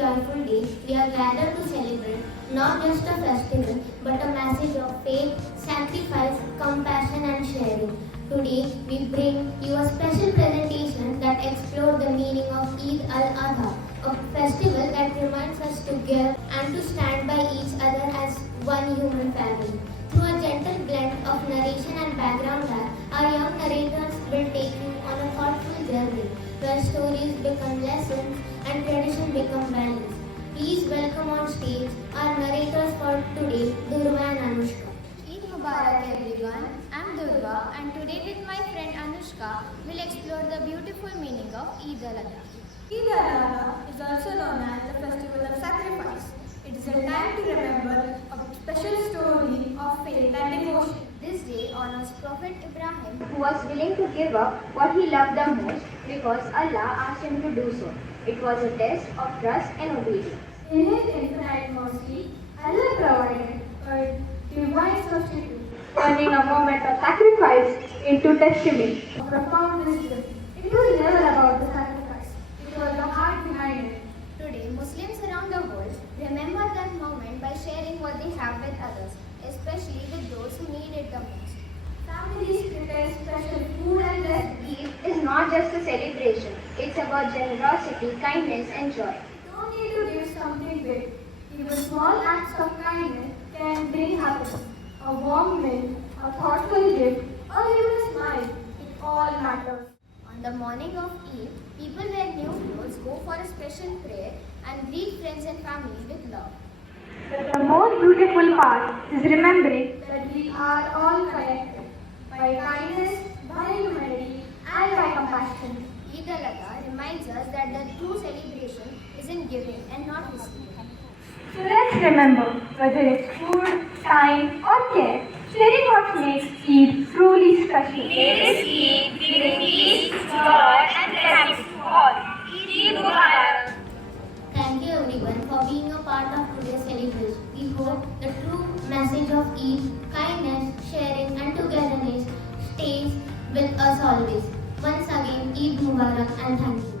joyful day, we are gathered to celebrate not just a festival but a message of faith, sacrifice, compassion and sharing. Today we bring you a special presentation that explores the meaning of Eid-al-Adha, a festival that reminds us to give and to stand by each other as one human family. Through a gentle blend of narration and background rap, our young narrators will take you on a thoughtful journey where stories become lessons and tradition become values. Please welcome on stage our narrators for today, Durga and Anushka. Eid Mubarak everyone, I am Durga and today with my friend Anushka we'll explore the beautiful meaning of Eid-al-Adha. Eid-al-Adha is also known as the festival of sacrifice. It is a time to remember a special story of faith and devotion. This day honors Prophet Ibrahim who was willing to give up what he loved the most because Allah asked him to do so. It was a test of trust and obedience. In His infinite mercy, Allah provided a divine substitute, turning a moment of sacrifice into testimony of profound wisdom. It was never about the sacrifice, it was the heart behind it. Today, Muslims around the world remember that moment by sharing what they have with others, especially with those who need it the most. Families prepare special food and recipes. Eid is not just a celebration, it's about generosity, kindness and joy. You don't need to give something big. Even small acts of kindness can bring happiness. A warm meal, a thoughtful gift, or even a smile. It all matters. On the morning of Eid, people wear new clothes, go for a special prayer and greet friends and family with love. But the most beautiful part is remembering that we are all connected by kindness, by humanity, and by compassion. Eid-al-Adha reminds us that the true celebration is in giving and not receiving. So let's remember, whether it's food, time, or care, sharing what makes Eid truly special. May this Eid bring peace, joy, and blessings to all. Eid Mubarak. Thank you everyone for being a part of today's celebration. We hope the true message of Eid, kindness, sharing and togetherness stays with us always. Once again, Eid Mubarak and thank you.